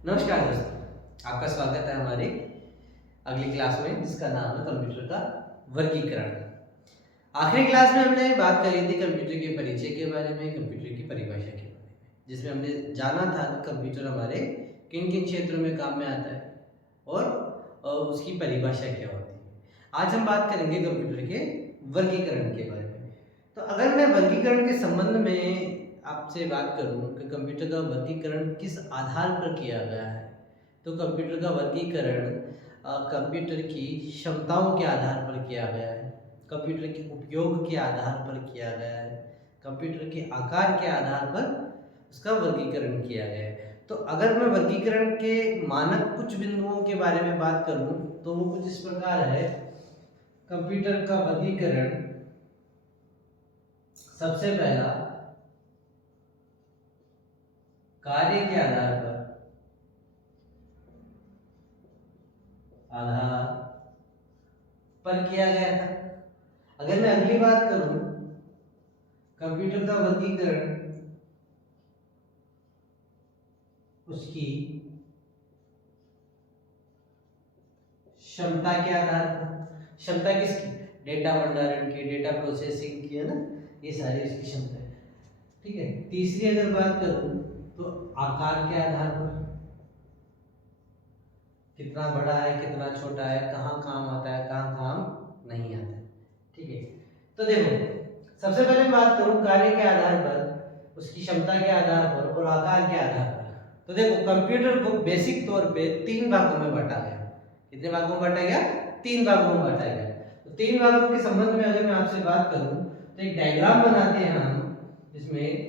नमस्कार दोस्तों, आपका स्वागत है हमारी अगली क्लास में जिसका नाम है कंप्यूटर का वर्गीकरण। आखिरी क्लास में हमने बात करी थी कंप्यूटर के परिचय के बारे में, कंप्यूटर की परिभाषा के बारे में, जिसमें हमने जाना था कि कंप्यूटर हमारे किन किन क्षेत्रों में काम में आता है और उसकी परिभाषा क्या होती है। आज हम बात करेंगे कंप्यूटर के वर्गीकरण के बारे में। तो अगर मैं वर्गीकरण के संबंध में आपसे बात करूं कि कंप्यूटर का वर्गीकरण किस आधार पर किया गया है, तो कंप्यूटर का वर्गीकरण कंप्यूटर की क्षमताओं के आधार पर किया गया है, कंप्यूटर के उपयोग के आधार पर किया गया है, कंप्यूटर के आकार के आधार पर उसका वर्गीकरण किया गया है। तो अगर मैं वर्गीकरण के मानक कुछ बिंदुओं के बारे में बात करूं तो वो कुछ इस प्रकार है। कंप्यूटर का वर्गीकरण सबसे पहला कार्य के आधार पर किया गया था। अगर मैं अगली बात करूं, कंप्यूटर का वर्गीकरण उसकी क्षमता के आधार पर, क्षमता किसकी, डेटा भंडारण की, डेटा प्रोसेसिंग की, है ना, ये सारी उसकी क्षमता है। ठीक है। तीसरी अगर बात करूं तो आकार के आधार पर, कितना बड़ा है, कितना छोटा है, कहाँ काम आता है, कहाँ काम नहीं आता है। ठीक है। तो देखो, सबसे पहले बात करूं कार्य के आधार पर, उसकी क्षमता के आधार पर और आकार के आधार पर। तो देखो, कंप्यूटर को बेसिक तौर पे तीन भागों में बांटा गया। कितने भागों में बांटा गया? तीन भागों में बांटा गया। तो तीन भागों के संबंध में अगर मैं आपसे बात करूं तो एक डायग्राम बनाते हैं हम, जिसमें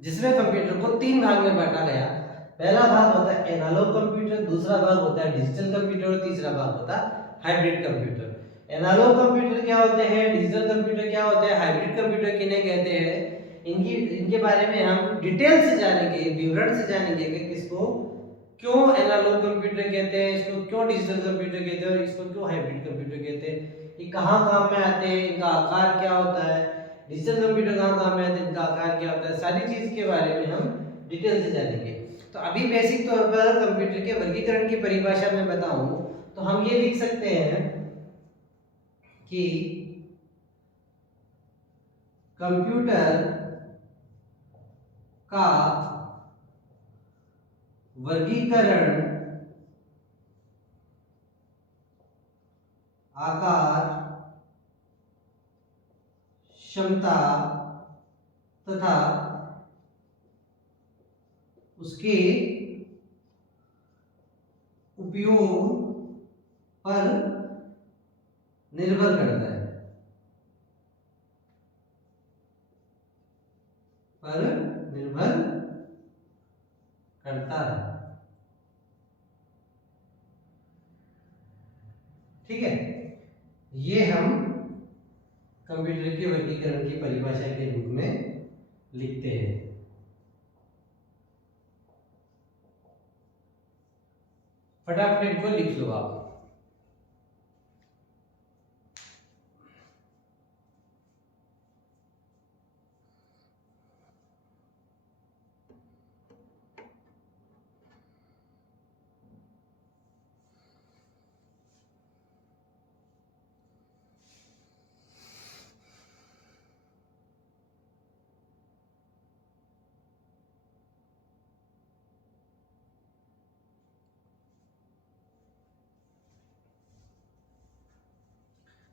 जिसमें कंप्यूटर को तीन भाग में बांटा गया। पहला भाग होता है एनालॉग कंप्यूटर, दूसरा भाग होता है डिजिटल कंप्यूटर और तीसरा भाग होता है हाइब्रिड कंप्यूटर। एनालॉग कंप्यूटर क्या होते हैं, डिजिटल कंप्यूटर क्या होते हैं, हाइब्रिड कंप्यूटर किन्हें कहते हैं, इनके बारे में हम डिटेल से जानेंगे, विवरण से जानेंगे कि किसको क्यों एनालॉग कंप्यूटर कहते हैं, इसको क्यों डिजिटल कंप्यूटर कहते हैं और इसको क्यों हाइब्रिड कंप्यूटर कहते हैं, ये कहाँ काम में आते हैं, इनका आकार क्या होता है, डिजिटल कंप्यूटर कहाँ काम में आते हैं, इनका आकार क्या होता है, सारी चीज के बारे में हम डिटेल से जानेंगे। तो अभी बेसिक तौर पर कंप्यूटर के वर्गीकरण की परिभाषा में बताऊं तो हम ये लिख सकते हैं कि कंप्यूटर का वर्गीकरण आकार, क्षमता तथा उसके उपयोग पर निर्भर करता है, पर निर्भर करता है। ठीक है। ये हम कंप्यूटर के वर्गीकरण की परिभाषा के रूप में लिखते हैं। फटाफट इनको लिख लो आप।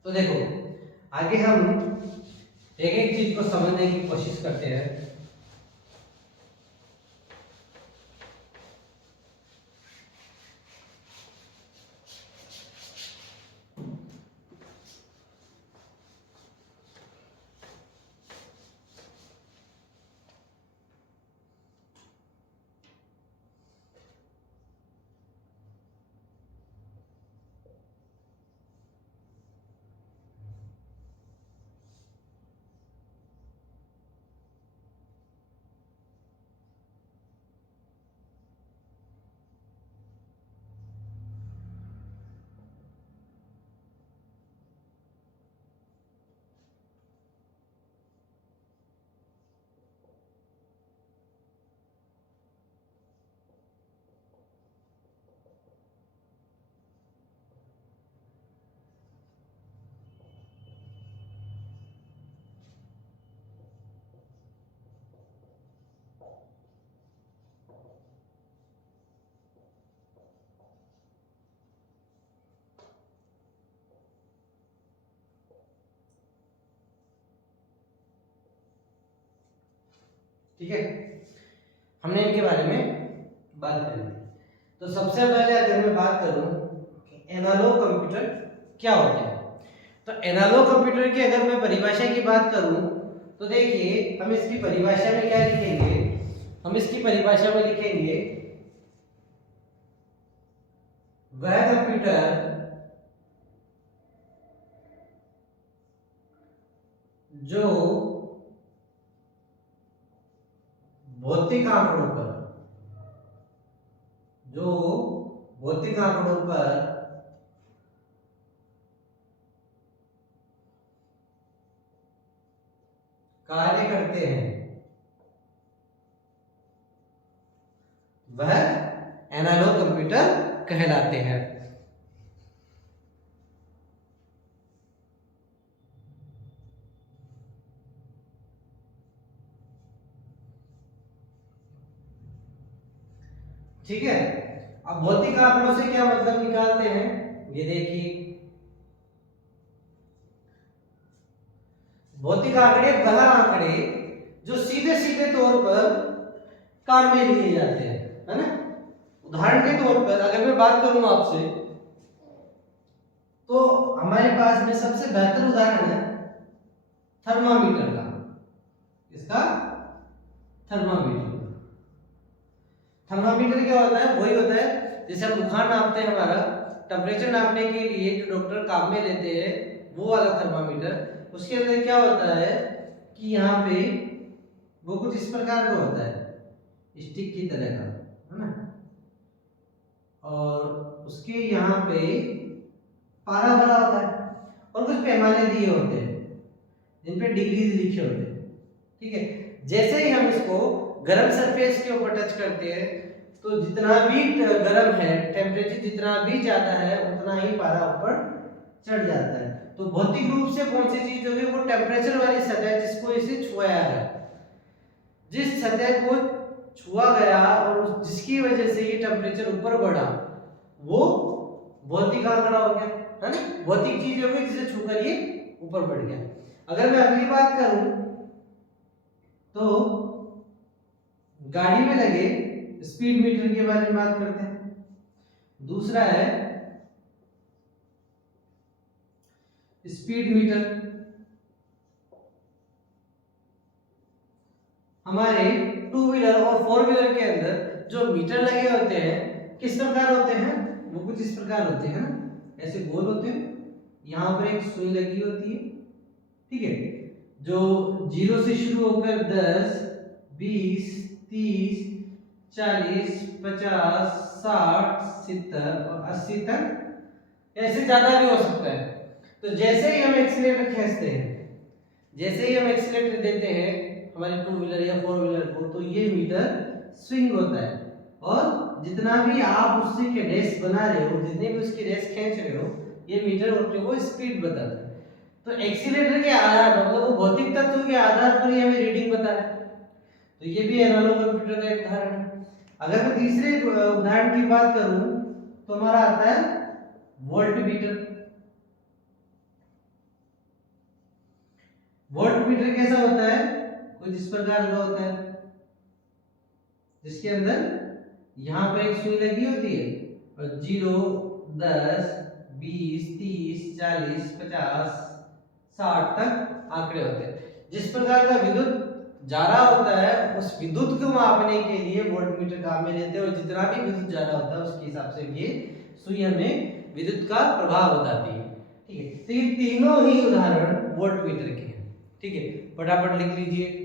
तो देखो, आगे हम एक एक चीज को समझने की कोशिश करते हैं। ठीक है, हमने इनके बारे में बात कर ली। तो सबसे पहले अगर मैं बात करूं कि एनालॉग कंप्यूटर क्या होते हैं, तो एनालॉग कंप्यूटर की अगर मैं परिभाषा की बात करूं तो देखिए हम इसकी परिभाषा में क्या लिखेंगे, हम इसकी परिभाषा में लिखेंगे वह कंप्यूटर जो भौतिक आंकड़ों पर कार्य करते हैं वह एनालॉग कंप्यूटर कहलाते हैं। ठीक है, अब भौतिक आंकड़ों से क्या मतलब निकालते हैं, ये देखिए भौतिक आंकड़े वह आंकड़े जो सीधे सीधे तौर पर काम में लिए जाते हैं, है ना। उदाहरण के तौर पर अगर मैं बात करूं आपसे तो हमारे पास में सबसे बेहतर उदाहरण है थर्मामीटर का। इसका थर्मामीटर थर्मामीटर क्या होता है, वही होता है जैसे हम बुखार नापते हैं, हमारा टेम्परेचर नापने के लिए जो डॉक्टर काम में लेते हैं वो वाला थर्मामीटर। उसके अंदर क्या होता है कि यहाँ पे वो कुछ इस प्रकार का होता है, स्टिक की तरह का, है ना, और उसके यहाँ पे पारा भरा होता है और कुछ पैमाने दिए होते हैं जिन पे डिग्रीज लिखे होते हैं। ठीक है, जैसे ही हम इसको गर्म सरफेस के ऊपर टच करते हैं तो जितना भी गर्म है, टेम्परेचर जितना भी ज्यादा है उतना ही पारा ऊपर चढ़ जाता है। तो भौतिक रूप से कौन सी चीज होगी, वो टेम्परेचर वाली सतह जिसको इसे छुआया है, जिस सतह को छुआ गया और जिसकी वजह से ये टेम्परेचर ऊपर बढ़ा, वो भौतिक आंकड़ा हो गया, है ना, भौतिक चीज हो गई जिसे छूकर ये ऊपर बढ़ गया। अगर मैं अगली बात करूं तो गाड़ी में लगे स्पीड मीटर के बारे में बात करते हैं। दूसरा है स्पीड मीटर। हमारे टू व्हीलर और फोर व्हीलर के अंदर जो मीटर लगे होते हैं किस प्रकार होते हैं, वो कुछ इस प्रकार होते हैं ना, ऐसे गोल होते हैं, यहाँ पर एक सुई लगी होती है। ठीक है, जो 0 से शुरू होकर 10, 20, 30, 40, 50, 60, 70 और 80 तक, ऐसे ज्यादा भी हो सकता है। तो जैसे ही हम एक्सीलरेटर खींचते हैं, जैसे ही हम एक्सीलरेटर देते हैं हमारे टू व्हीलर या फोर व्हीलर को, तो ये मीटर स्विंग होता है और जितना भी आप उससे के रेस बना रहे हो, जितने भी उसकी रेस खींच रहे हो, ये मीटर अपने को स्पीड बताता है। तो एक्सीलरेटर के आधार पर, मतलब वो भौतिक तत्व के आधार पर ही हमें रीडिंग बता रहा है। तो ये भी एनालॉग कंप्यूटर का एक उदाहरण है। अगर मैं तीसरे उदाहरण की बात करूं तो हमारा आता है वोल्ट मीटर। वोल्ट मीटर कैसा होता है, कुछ इस प्रकार का होता है, जिसके अंदर यहाँ पे एक सुई लगी होती है और 0, 10, 20, 30, 40, 50, 60 तक आंकड़े होते हैं। जिस प्रकार का विद्युत जा रहा होता है उस विद्युत को मापने के लिए वोल्ट मीटर काम में लेते हैं, और जितना भी विद्युत जा रहा होता है उसके हिसाब से ये सुई हमें विद्युत का प्रभाव बताती है। ठीक है, तो ये तीनों ही उदाहरण वोल्ट मीटर के हैं। ठीक है, फटाफट लिख लीजिए।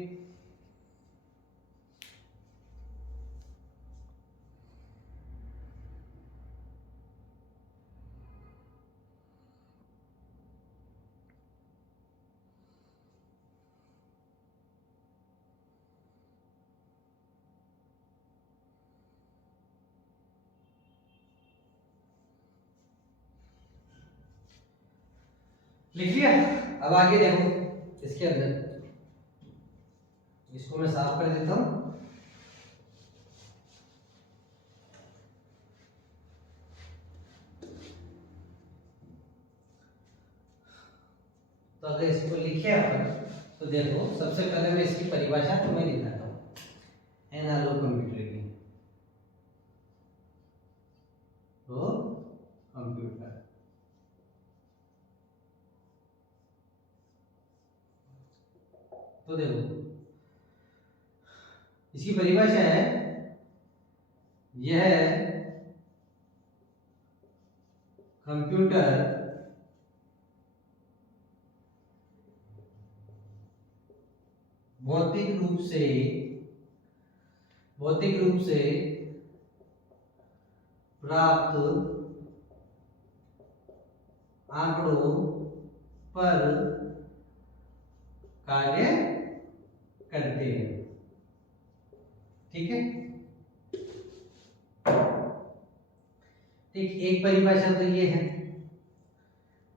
लिख लिया? अब आगे देखो इसके अंदर, इसको मैं साफ कर देता हूं। तो अगर इसको लिखे अपन तो देखो सबसे पहले मैं इसकी परिभाषा तुम्हें दिखाता हूं एनालॉग कंप्यूटर की। तो कंप्यूटर तो देखो इसकी परिभाषा है, यह कंप्यूटर भौतिक रूप से प्राप्त आंकड़ों पर कार्य करते हैं। ठीक है, ठीक, एक परिभाषा तो ये है।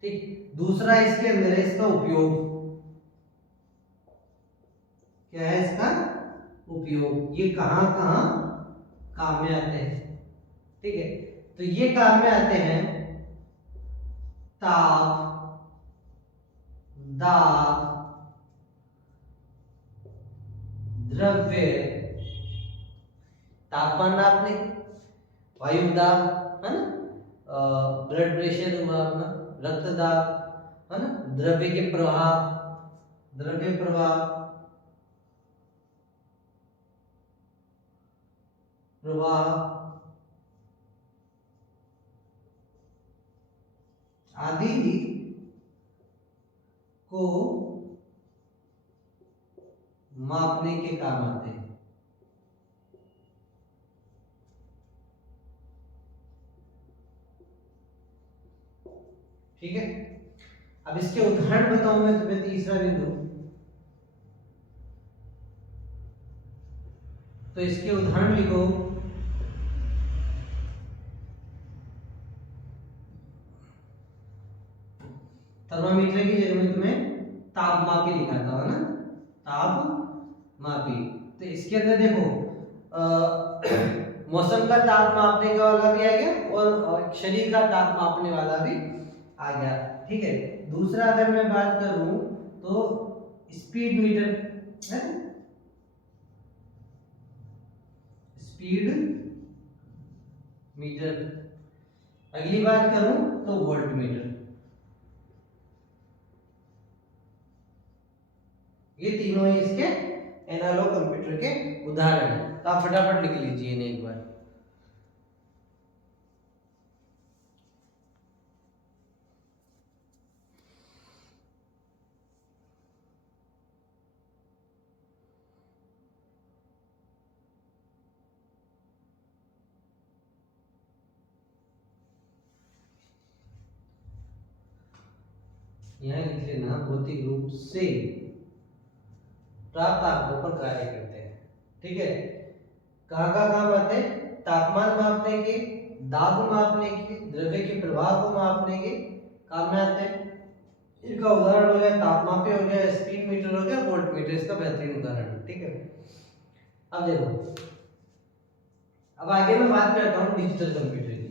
ठीक, दूसरा इसके अंदर है इसका उपयोग। क्या है इसका उपयोग, ये कहां कहां काम में आते हैं। ठीक है, तो ये काम में आते हैं ताप, दाब, द्रव्य, तापमान नापने, वायु दाब, है ना, ब्लड प्रेशर हुआ अपना, रक्तदाब, है ना, द्रव्य के प्रवाह, द्रव्य प्रवाह, प्रवाह आदि को मापने के काम आते हैं। ठीक है, अब इसके उदाहरण बताऊं मैं तुम्हें, तीसरा बिंदु, तो इसके उदाहरण लिखो। थर्मामीटर की जगह में तुम्हें तापमापी लिखाता हूं ना, तापमापी। तो इसके अंदर देखो मौसम का ताप मापने का वाला भी आ गया और शरीर का ताप मापने वाला भी आ गया। ठीक है, दूसरा अगर मैं बात करूं तो स्पीड मीटर है, स्पीड मीटर। अगली बात करूं तो वोल्ट मीटर। ये तीनों ही इसके एनालॉग कंप्यूटर के उदाहरण हैं। तो आप फटाफट लिख लीजिए इन्हें एक बार। यहाँ लिख लेना, भौतिक रूप से प्राप्त आंकड़ों पर कार्य करते हैं। ठीक है, कहाँ कहाँ काम आते हैं, तापमान मापने के, दाब मापने के, द्रव्य के प्रवाह को मापने के काम में आते हैं। इनका उदाहरण हो गया तापमापी, हो गया स्पीड मीटर, हो गया वोल्ट मीटर, इसका बेहतरीन उदाहरण है। ठीक है, अब देखो, अब आगे मैं बात करता हूँ डिजिटल कंप्यूटर की।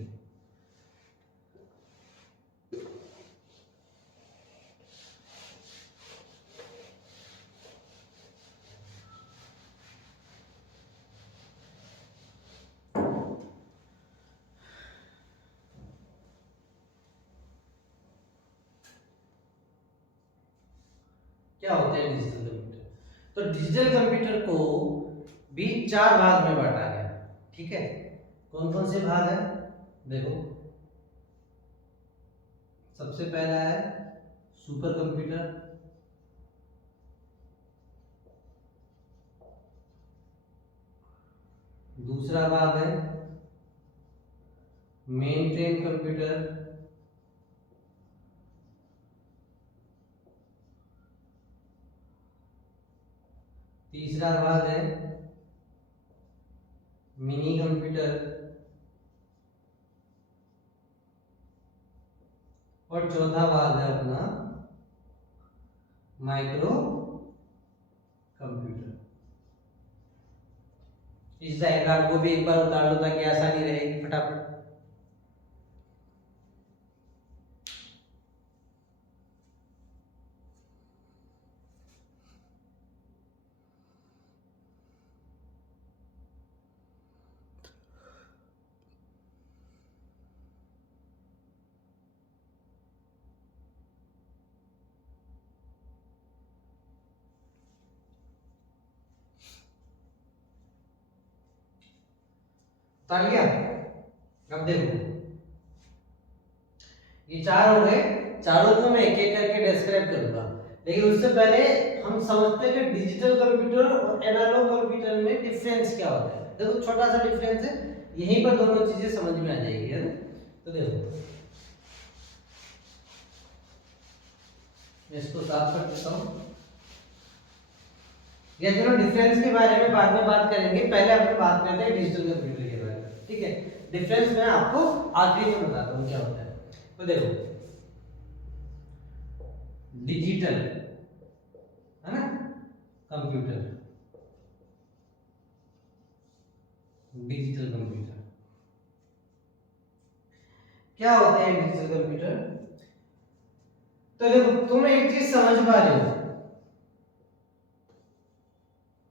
क्या होते हैं डिजिटल कंप्यूटर? तो डिजिटल कंप्यूटर को भी 4 भाग में बांटा गया, ठीक है। कौन कौन से भाग है देखो, सबसे पहला है सुपर कंप्यूटर, दूसरा भाग है मेन फ्रेम कंप्यूटर, तीसरा भाग है मिनी कंप्यूटर, और चौथा भाग है अपना माइक्रो कंप्यूटर। इस डायग्राम को भी एक बार उतार लो ताकि आसानी रहेगी फटाफट। उतार लिया? अब देखो, ये 4 हो गए, चारों को मैं एक एक करके डिस्क्राइब करूंगा, लेकिन उससे पहले हम समझते हैं कि डिजिटल कंप्यूटर और एनालॉग कंप्यूटर में डिफरेंस क्या होता है। देखो छोटा सा डिफरेंस है, यहीं पर दोनों चीजें समझ में आ जाएगी, है ना। तो देखो मैं इसको साफ कर देता हूं। ये दोनों डिफरेंस के बारे में बाद में बात करेंगे, पहले अपन बात करते हैं डिजिटल कंप्यूटर के बारे में, ठीक है। डिफरेंस मैं आपको आखिरी में बताता हूं क्या होता है। तो देखो डिजिटल, है ना, कंप्यूटर, डिजिटल कंप्यूटर क्या होते हैं डिजिटल कंप्यूटर? तो देखो तुम एक चीज समझ पा रहे हो,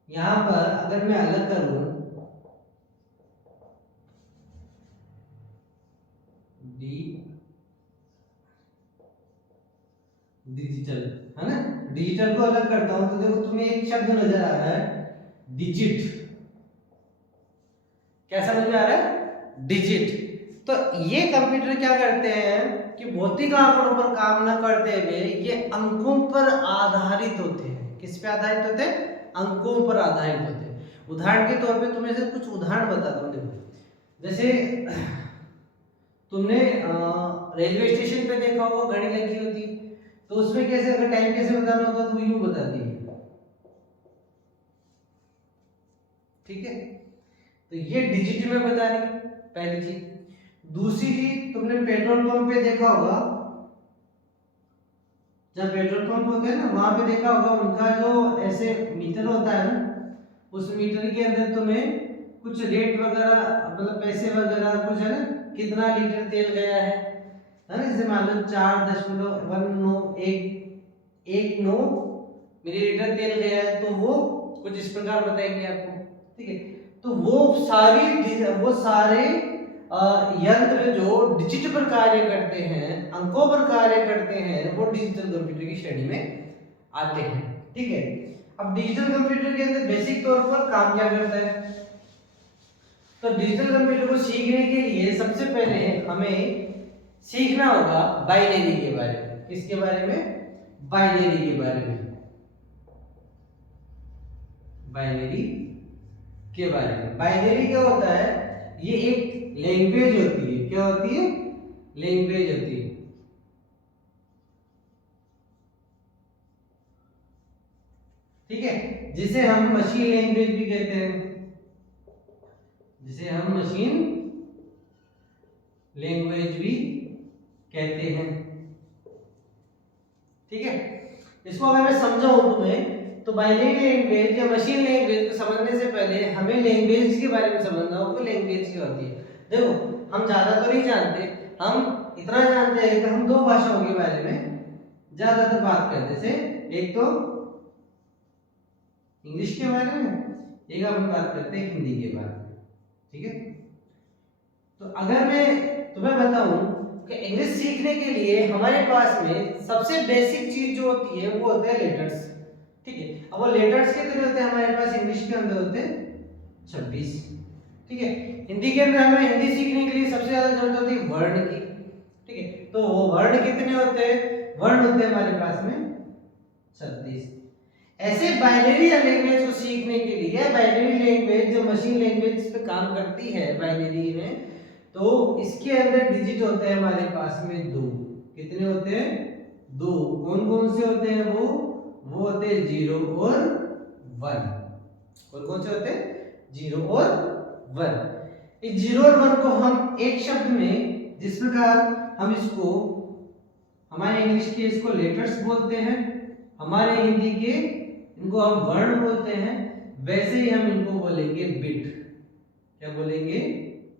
यहां पर अगर मैं अलग करूं डिजिटल, है ना, डिजिटल को अलग करता हूं तो देखो तुम्हें एक शब्द नजर आ रहा है डिजिट। क्या समझ में आ रहा है? डिजिट। तो ये कंप्यूटर क्या करते हैं कि भौतिक आंकड़ों पर काम न करते हुए ये अंकों पर आधारित होते हैं। किस पे आधारित होते हैं? अंकों पर आधारित होते हैं। उदाहरण के तौर पे तुम्हें से कुछ उदाहरण बताता हूँ। देखो जैसे तुमने रेलवे स्टेशन पे देखा होगा घड़ी लगी होती है, तो उसमें कैसे अगर टाइम कैसे बताना होता तो यूं बताती है, ठीक है। तो ये डिजिट में बता रही, पहली चीज। दूसरी चीज तुमने पेट्रोल पंप पे देखा होगा, जब पेट्रोल पंप होते हैं ना वहां पे देखा होगा उनका जो ऐसे मीटर होता है ना, उस मीटर के अंदर तुम्हें कुछ रेट वगैरह मतलब पैसे वगैरह कुछ है ना, कितना लीटर तेल गया है ना, जैसे मान लो 4.19 मिलीलीटर तेल गया है, तो वो कुछ इस प्रकार बताएंगे आपको, ठीक है। तो वो सारे यंत्र जो डिजिट पर कार्य करते हैं, अंकों पर कार्य करते हैं, वो डिजिटल कंप्यूटर की श्रेणी में आते हैं, ठीक है। अब डिजिटल कंप्यूटर के अंदर बेसिक तौर पर काम क्या करता है? तो डिजिटल कंप्यूटर को सीखने के लिए सबसे पहले हमें सीखना होगा बाइनरी के बारे में। किसके बारे में? बाइनरी के बारे में। बाइनरी के बारे में। बाइनरी क्या होता है? ये एक लैंग्वेज होती है। क्या होती है? लैंग्वेज होती है, ठीक है, जिसे हम मशीन लैंग्वेज भी कहते हैं, जिसे हम मशीन लैंग्वेज भी कहते हैं, ठीक है। इसको अगर मैं समझाऊं तुम्हें, तो बाइनरी लैंग्वेज या मशीन लैंग्वेज को समझने से पहले हमें लैंग्वेज के बारे में समझना होगा कि लैंग्वेज क्या होती है। देखो हम ज्यादा तो नहीं जानते, हम इतना जानते हैं कि हम दो भाषाओं के बारे में ज्यादातर बात करते हैं, जैसे एक तो इंग्लिश के बारे में, एक अपन बात करते हैं हिंदी के बारे में, ठीक है। तो अगर मैं तुम्हें बताऊं कि इंग्लिश सीखने के लिए हमारे पास में सबसे बेसिक चीज जो होती है वो होते हैं लेटर्स। अब वो लेटर्स कितने होते हैं हमारे पास इंग्लिश के अंदर होते हैं 26। ठीक है, हिंदी के अंदर हमें हिंदी सीखने के लिए सबसे ज्यादा जरूरत होती है वर्ण की। ठीक है, तो वो वर्ण कितने होते हैं, वर्ण होते हैं हमारे पास में 36। ऐसे बाइनरी लैंग्वेज को सीखने के लिए, बाइनरी लैंग्वेज जो मशीन लैंग्वेज पे काम करती है बाइनरी में, तो इसके अंदर डिजिट होते हैं हमारे पास में दो। कितने होते हैं, दो। कौन कौन से होते हैं वो होते हैं 0 और 1। कौन कौन से होते हैं, 0 और 1। इस 0 और 1 को हम एक शब्द में, जिस प्रकार हम इसको हमारे इंग्लिश के इसको लेटर्स बोलते हैं, हमारे हिंदी के इनको हम वर्ण बोलते हैं, वैसे ही हम इनको बोलेंगे बिट। क्या बोलेंगे,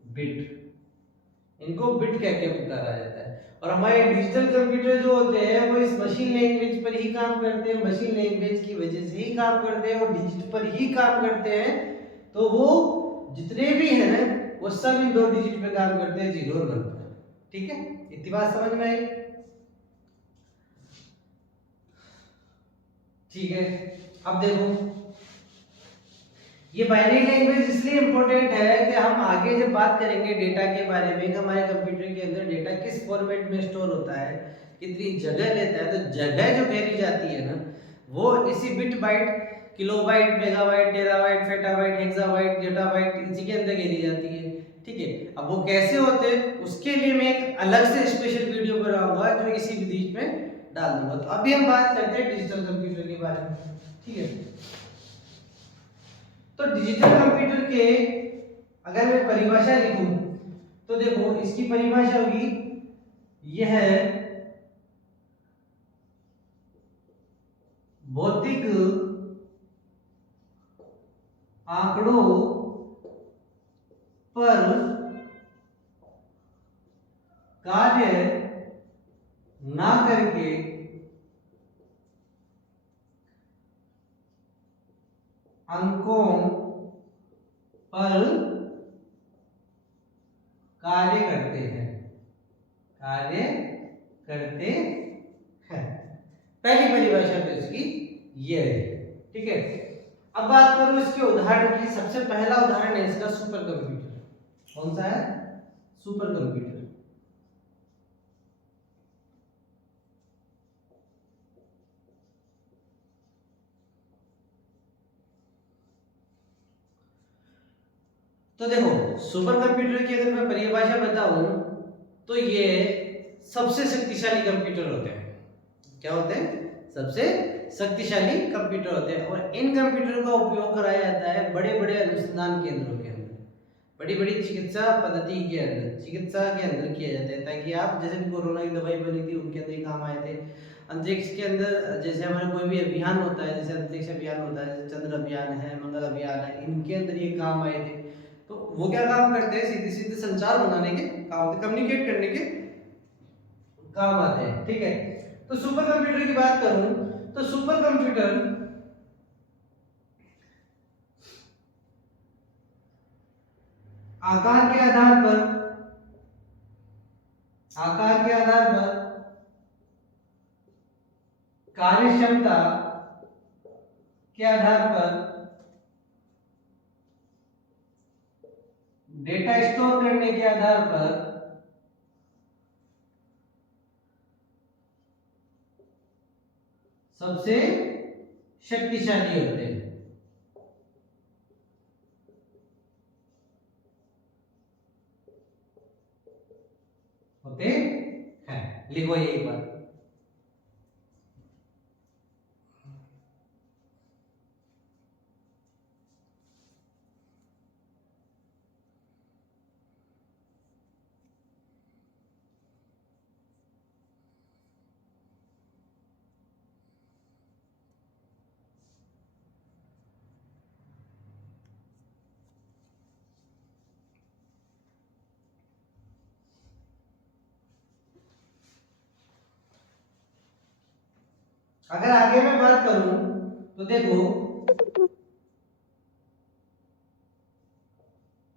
बिट। इनको बिट कह के पुकारा जाता है। और हमारे डिजिटल कंप्यूटर जो होते हैं वो इस मशीन लैंग्वेज पर ही काम करते हैं, मशीन लैंग्वेज की वजह से ही काम करते हैं और डिजिट पर ही काम करते हैं। तो वो जितने भी हैं वो सब इन दो डिजिट पे काम करते हैं, 0 और 1 पर। ठीक है, इतनी बात समझ में आई। ठीक है, अब देखो ये बाइनरी लैंग्वेज इसलिए इंपॉर्टेंट है कि हम आगे जब बात करेंगे डेटा के बारे में कि हमारे कंप्यूटर के अंदर डेटा किस फॉर्मेट में स्टोर होता है, कितनी जगह लेता है, तो जगह जो घेरी जाती है ना वो इसी bit byte, kilobyte, megabyte, terabyte, petabyte, exabyte, zettabyte इसी के अंदर घेरी जाती है। ठीक है, अब वो कैसे होते हैं उसके लिए मैं एक अलग से स्पेशल वीडियो बनाऊंगा जो इसी बीच में डाल दूंगा। तो अभी हम बात करते हैं डिजिटल कंप्यूटर के बारे में। ठीक है, तो डिजिटल कंप्यूटर के अगर मैं परिभाषा लिखूं तो देखो इसकी परिभाषा होगी, यह भौतिक आंकड़ों पर कार्य ना करके अंकों पर कार्य करते हैं, कार्य करते हैं। पहली परिभाषा तो इसकी ये है। ठीक है, अब बात करूं इसके उदाहरण की। सबसे पहला उदाहरण है इसका सुपर कंप्यूटर। कौन सा है, सुपर कंप्यूटर। तो देखो सुपर कंप्यूटर की अगर मैं परिभाषा बताऊं तो ये सबसे शक्तिशाली कंप्यूटर होते हैं। क्या होते हैं, सबसे शक्तिशाली कंप्यूटर होते हैं। और इन कंप्यूटर का उपयोग कराया जाता है बड़े बड़े अनुसंधान केंद्रों के अंदर, बड़ी बड़ी चिकित्सा पद्धति के अंदर, चिकित्सा के अंदर किया जाता है, ताकि आप जैसे भी कोरोना की दवाई बनी थी उनके अंदर काम आए थे। अंतरिक्ष के अंदर जैसे हमारा कोई भी अभियान होता है, जैसे अंतरिक्ष अभियान होता है, जैसे चंद्र अभियान है, मंगल अभियान है, इनके अंदर ये काम आए थे। तो वो क्या काम करते हैं, सीधे सीधे संचार बनाने के काम, कम्युनिकेट करने के काम आते हैं। ठीक है, तो सुपर कंप्यूटर की बात करूं तो सुपर कंप्यूटर आकार के आधार पर, आकार के आधार पर कार्य क्षमता के आधार पर डेटा स्टोर करने के आधार पर सबसे शक्तिशाली होते हैं। होते हैं, लिखो ये एक बार। अगर आगे मैं बात करूं तो देखो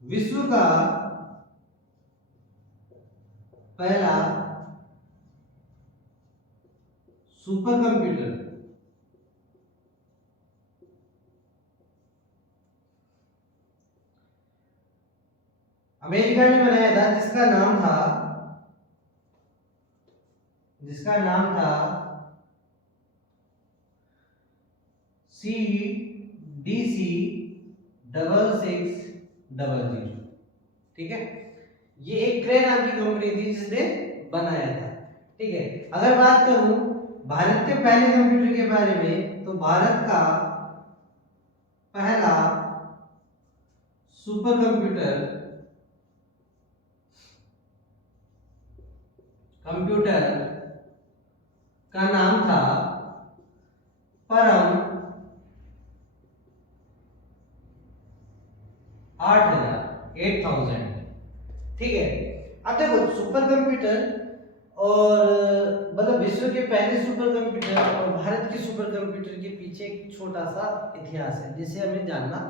विश्व का पहला सुपर कंप्यूटर अमेरिका ने बनाया था, जिसका नाम था CDC 6600। ठीक है, ये एक क्रे नाम की कंपनी थी जिसने बनाया था। ठीक है, अगर बात करूं भारत के पहले कंप्यूटर के बारे में, तो भारत का पहला सुपर कंप्यूटर का नाम था परम 8000। ठीक है, अब देखो सुपर कंप्यूटर और मतलब विश्व के पहले सुपर कंप्यूटर और भारत के सुपर कंप्यूटर के पीछे एक छोटा सा इतिहास है जिसे हमें जानना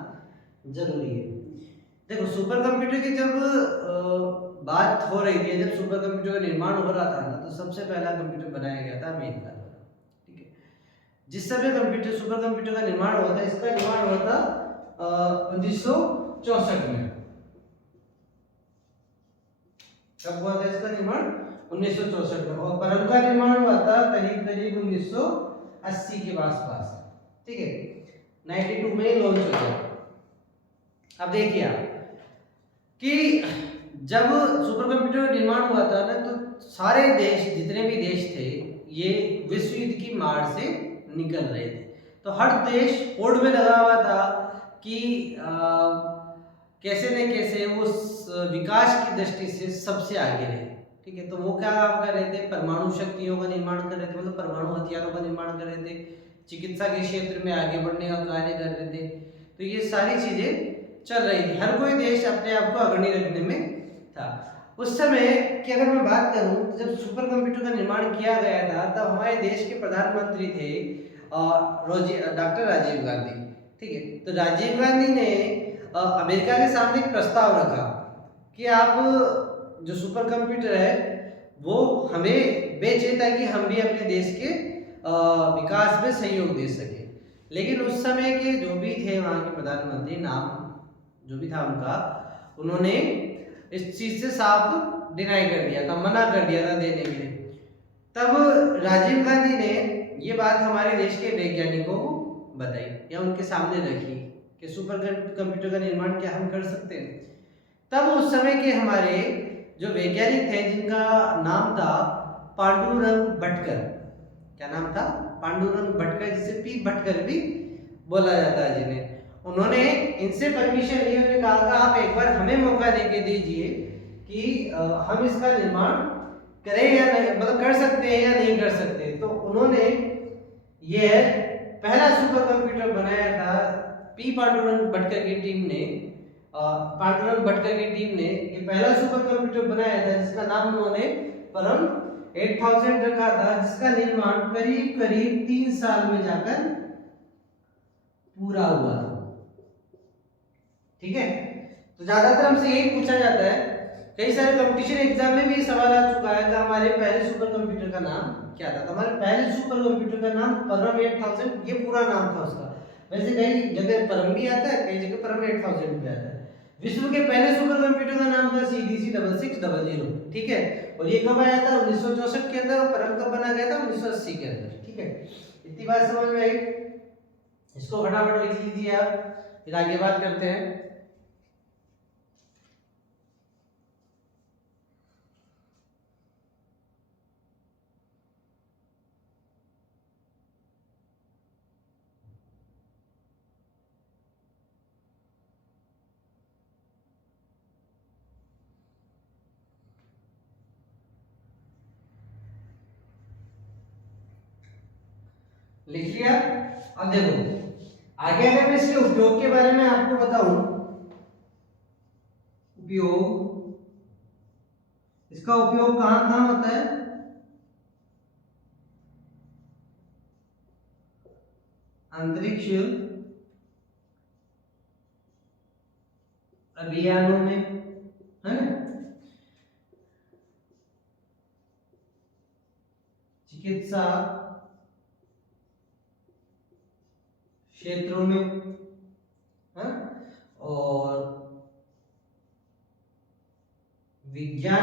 जरूरी है। देखो सुपर कंप्यूटर की जब बात हो रही थी, जब सुपर कंप्यूटर का निर्माण हो रहा था ना, तो सबसे पहला कंप्यूटर बनाया गया था अमेरिका द्वारा। ठीक है, जिस समय कंप्यूटर सुपर कंप्यूटर का निर्माण हुआ था, इसका निर्माण हुआ था 1964 में। कब हुआ था इसका निर्माण? 1964 में। और परम का निर्माण हुआ था करीब करीब 1980 के आसपास। ठीक है, 92 में लॉन्च हो गया। अब देखिए आप कि जब सुपर कंप्यूटर का निर्माण हुआ था ना, तो सारे देश, जितने भी देश थे, ये विश्व युद्ध की मार से निकल रहे थे। तो हर देश होड़ में लगा हुआ था कि कैसे न कैसे वो विकास की दृष्टि से सबसे आगे रहे। ठीक है, तो वो क्या काम कर रहे थे? परमाणु शक्तियों का निर्माण कर रहे थे, मतलब परमाणु हथियारों का निर्माण कर रहे थे, चिकित्सा के क्षेत्र में आगे बढ़ने का कार्य कर रहे थे। तो ये सारी चीजें चल रही थी, हर कोई देश अपने आप को अग्रणी रखने में था। उस समय की अगर मैं बात करूं, तो जब सुपर कंप्यूटर का निर्माण किया गया था, तब हमारे देश के प्रधानमंत्री थे डॉक्टर राजीव गांधी। ठीक है, तो राजीव गांधी ने अमेरिका के सामने एक प्रस्ताव रखा कि आप जो सुपर कंप्यूटर है वो हमें बेचे, ताकि हम भी अपने देश के विकास में सहयोग दे सके। लेकिन उस समय के जो भी थे वहाँ के प्रधानमंत्री, नाम जो भी था उनका, उन्होंने इस चीज से साफ डिनाई कर दिया था, मना कर दिया था देने के लिए। तब राजीव गांधी ने ये बात हमारे देश के वैज्ञानिकों को बताई या उनके सामने रखी कि सुपर कंप्यूटर का निर्माण क्या हम कर सकते हैं। तब उस समय के हमारे जो वैज्ञानिक थे, जिनका नाम था पांडुरंग भटकर, क्या नाम था? पांडुरंग भटकर, जिसे पी भटकर भी बोला जाता है जिन्हें, उन्होंने इनसे परमिशन ली। उन्होंने कहा कि आप एक बार हमें मौका देके दीजिए कि हम इसका निर्माण करें या नहीं, मतलब कर सकते हैं या नहीं कर सकते। तो उन्होंने यह पहला सुपर कंप्यूटर बनाया था। पी पांडुरंग भटकर की टीम ने ये पहला सुपर कंप्यूटर बनाया था, जिसका नाम उन्होंने परम 8000 रखा था, जिसका निर्माण करीब करीब 3 साल में जाकर पूरा हुआ था। ठीक है, तो ज्यादातर हमसे यही पूछा जाता है, कई सारे कंपटीशन एग्जाम में भी सवाल आ चुका है कि हमारे पहले सुपर कंप्यूटर का नाम क्या था। तो हमारे पहले सुपर कंप्यूटर का नाम परम 8000, ये पूरा नाम था उसका। वैसे कई जगह परम भी आता है, कई जगह परम 8000 भी आता है। विश्व के पहले सुपर कंप्यूटर का नाम था CDC 6600। ठीक है, और ये कब आया था? 1964 के अंदर। और परम कब बना गया था? 1980 के अंदर। ठीक है, इतनी बात समझ में आई? इसको फटाफट लिख लीजिए आप, फिर आगे बात करते हैं। लिख लिया? अब देखो आगे अगर मैं इसके उपयोग के बारे में आपको बताऊं, उपयोग, इसका उपयोग कहां कहां होता है? अंतरिक्ष अभियानों में, है ना, चिकित्सा क्षेत्रों में, है, और विज्ञान